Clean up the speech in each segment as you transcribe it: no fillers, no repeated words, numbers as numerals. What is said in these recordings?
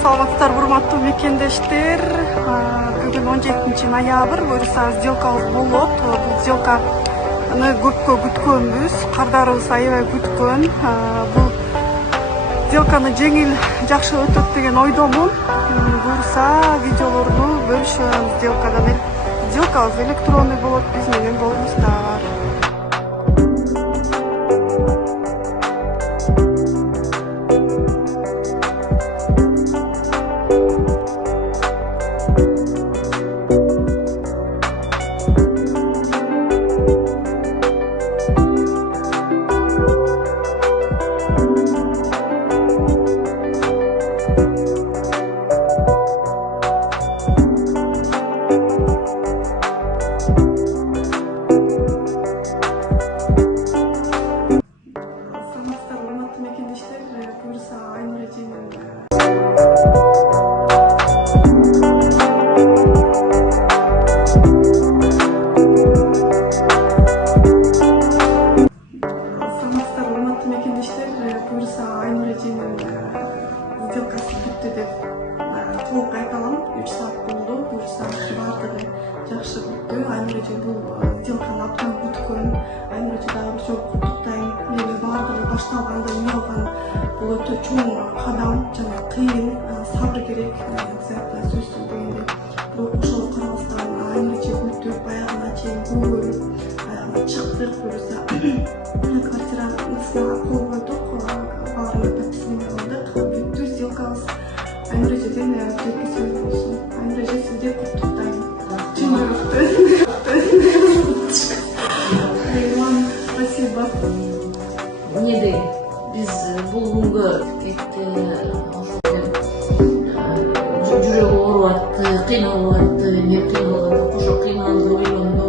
Саламатсыздар, урматтуу мекендештер. Бүгүн 17-ноябрь, буюрса сделкабыз болот. Бул сделканы көпкө күткөнбүз, кардарыбыз аябай күткөн. Бул сделканы жеңил, жакшы өтөт деген ойдомун. Буюрса видеолорду бөлүшөм. Сделкабыз электронный болот, биз менен болуңуздар. Сделкасы бүтті деп толық айта аламын. 3 саат болды. Буюрса бардыгы жакшы бүттү. Айнуреже бул сделканы абдан күткөн. Айнуреже дагы бир жолу куттуктайм. Эми бардыгы башталганда эмне алган бул өтө чоң кадам жана кыйын, сабыр керек. Сөзсүз дегенде. Бирок ошого карабастан Айнуреже бүттү. Баягына чейин көбөлүп чыктык. Буюрса квартиранысына кол койдук. Баарына подписание алдык. Бүттү сделкабыз. Айнуражеден тилек сөз болсун. Айнураже, сизди куттуктайм. Чын жүрөктөн. Спасибо. Эмне биз бул күнгө жүрөгү ооруп атты, кыйналып атты, эмне кыйналганда кошо кыйналды, ойлонду.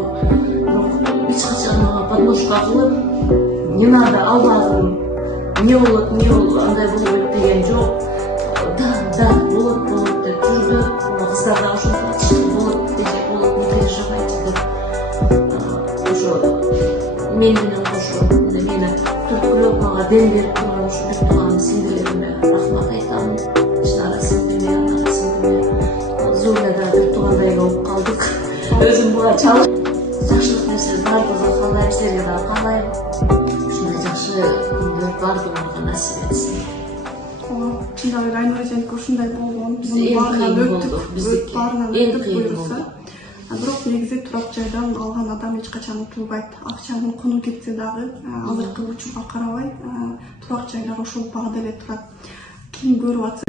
Бирок эч качан мага подножка кылып, не надо, албагым, не болот, андай болбойт деген жок. Да, болот деп жүрдү. Кыздар да ошентип атышты, болот, не переживай деп. Ошо мен менен кошо мени түрткүлөп мага дем берип турган ушу бүт тууган сиңдилериме рахмат айтам. Чынара сиңдиме, анара сиңдиме. Зулада бир туугандай болуп калдык. Өзүм буга чалып жакшылык нерсе бардыгы каалайм, силерге дагы каалайм. Ушундай жакшы күндөр бардыгыңарга насип этсин. Чындап эле Айнураженики ушундай болгон. Биз эң кыйын болду. Баарынан өтүп буюрса. Бирок негизи турак жайдан алган адам эч качан утулбайт. Акчанын куну кетсе дагы азыркы учурга карабай турак жайлар ошол баада эле турат. Ким көрүп атса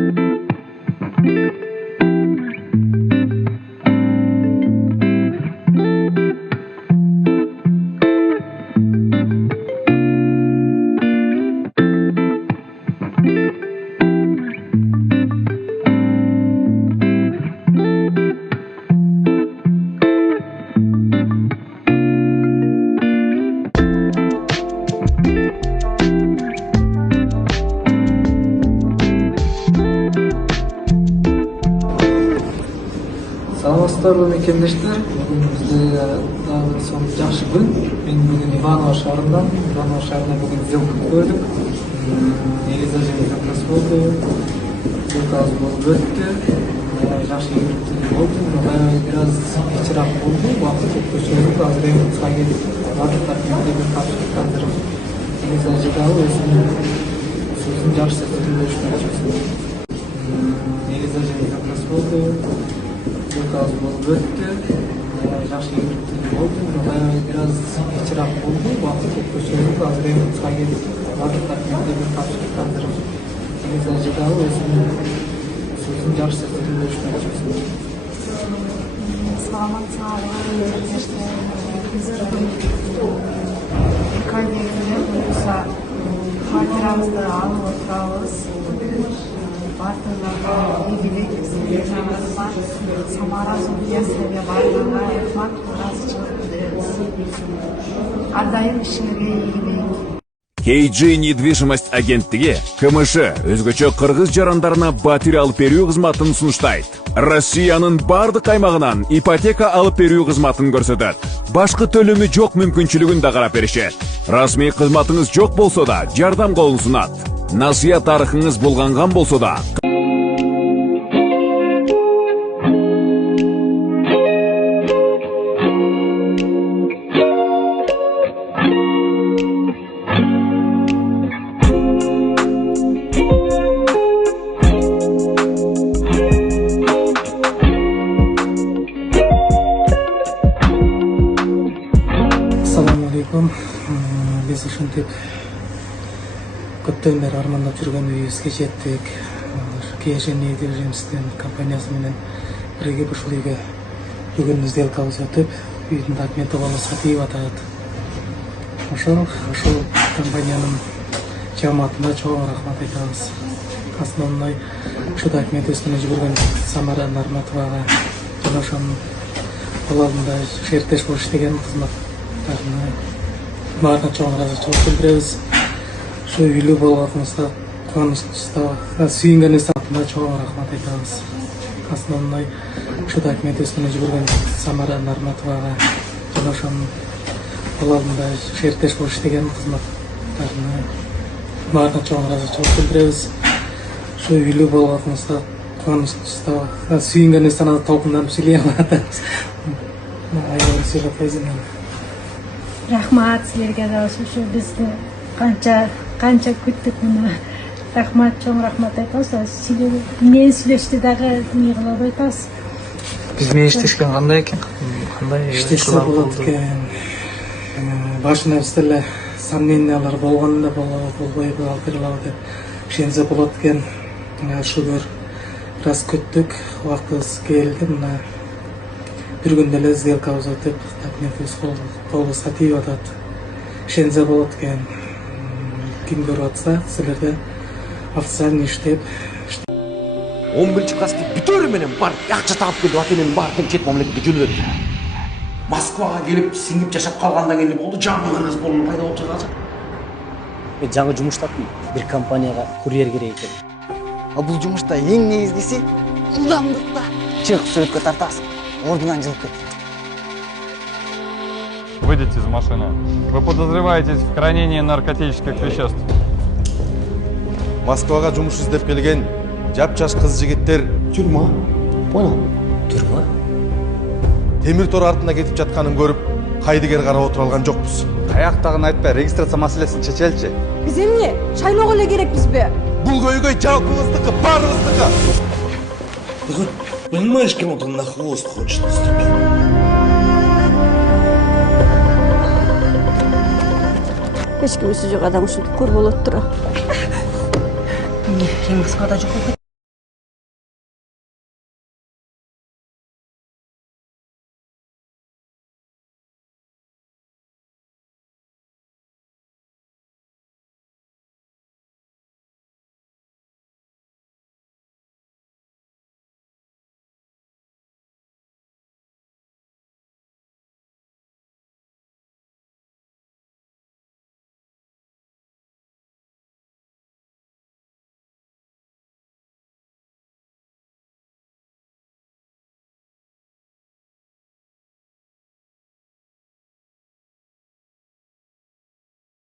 Саламатсыздарбы мекендештер, бүгүн бизде дагы бир сонун жакшы күн. Мен бүгүн Иваново шаарында бүгүн сделка көрдүк. Негизи сделкасы болду. Сделкабыз болуп өттү. Жакшы ийгиликтүү болду. Бир аз кичирээк болду. Убакыт өткөн сөзүк азыр эми кыска келип бардыктар бир тапшырып азыр негизи дагы өзүнүн сөзүн жакшы сөйлөшмөкчүбүз. Негизи сделкасы болду. Сделкабыз болуп өттү. Жакшы ийгиликтүү болду. Бир аз кичирээк болду. Убакыт өткөн сөзүк азыр эми кыска келип бардыктар бир тапшырып азыр негизи дагы өзүнүн сөзүн жакшы сөйлөшмөкчүбүз. Саламатсыздарбы мекендештер, биз бүгүн кайдегиле буюрса квартирамызды алып отурабыз. Бардыгына ийгилик, жаныбыз бар. Самара судьясына бардыгына рахмат, ыраазычылык билдиребиз. Ар дайым ишиңерге ийгилик. KG недвижимость агенттиги КМШ өзгөчө кыргыз жарандарына батир алып берүү кызматын сунуштайт. Россиянын бардык аймагынан ипотека алып берүү кызматын көрсөтөт. Башкы төлөмү жок мүмкүнчүлүгүн да карап беришет. Расмий кызматыңыз жок болсо да жардам колун сунат. Насыя тарыхыңыз булганган болсо да ушинтип көптөн бери армандап жүргөн үйүбүзгө жеттик. KSN недвижимостьтин компаниясы менен биригип ушул үйгө бүгүн сделкабыз өтүп, үйдүн документи болуп сатып атат. Ошол компаниянын жамаатына чоң рахмат айтабыз. Основной ушу документибиз менен жүгүргөн Самара Нарматовага жана ошонун алардында шерттеш болуп иштеген кызматтарына баарына чоң ыраазычылык билдиребиз. Ушу үйлүү болгонубузга кубанычтабыз. Сүйүнгөнүбүздө чоң рахмат айтабыз. Основной ушу документибиз менен жүгүргөн Самара Нарматовага жана ошонун алардында шерттеш болуп иштеген кызматтарына баарына чоң ыраазычылык билдиребиз. Ушу үйлүү болгонубузга кубанычтабыз. Сүйүнгөнүбүздөн толкунданып сүйлөй алатабыз. Айгөл сүйлөп койсун. Рахмат силерге да ушу бизди канча күттүк мына. Рахмат, чоң рахмат айтабыз. Силер менен сүйлөштү дагы эмне кылып айтабыз. Биз менен иштешкен кандай экен? Кандай иштешсе болот экен? Башында биз деле сомнениялар болгон эле болбойбу, алып бере алабы деп ишенсе болот экен. Шүгүр раз күттүк, убактыбыз келди. Мына бир күндө эле сделкабыз өтүп, документибиз колубузга тийип атат. Ишенсе болот экен. Ким көрүп атса, силерде официально иштеп 11-класстын бүтөрү менен бар акча таап келип ата-эненин баардыгын чет мамлекетке жөнөттү. Москвага келип сиңип жашап калгандан кийин болду, жаңы гана болуп пайда болуп чыгачак. Мен жаңы жумуштапмын. Бир компанияга курьер керек экен. Бул жумушта эң негизгиси ылдамдыкта. Чыгып сүрөткө тартасың, ордунан жылып кетет. Выйдите из машины. Вы подозреваетесь в хранении наркотических веществ. Москвага жумуш издеп келген жапжаш кыз-жигиттер тюрьма. Понял? Турбу? Темир тор артына кетип жатканын көрүп, кайдыгер карап отура алган жокпуз. Аяктагын айтпай, регистрация маселесин чечеличи. Биз эмне? Шайлоого эле керекпизби? Бул көйгөй жалпыбыздыкы, баарыбыздыкы. Ты хоть понимаешь, кому ты на хвост хочешь наступить? Эч кимиси жок адам ушинтип көр болот тура. Кийин кыска да жок.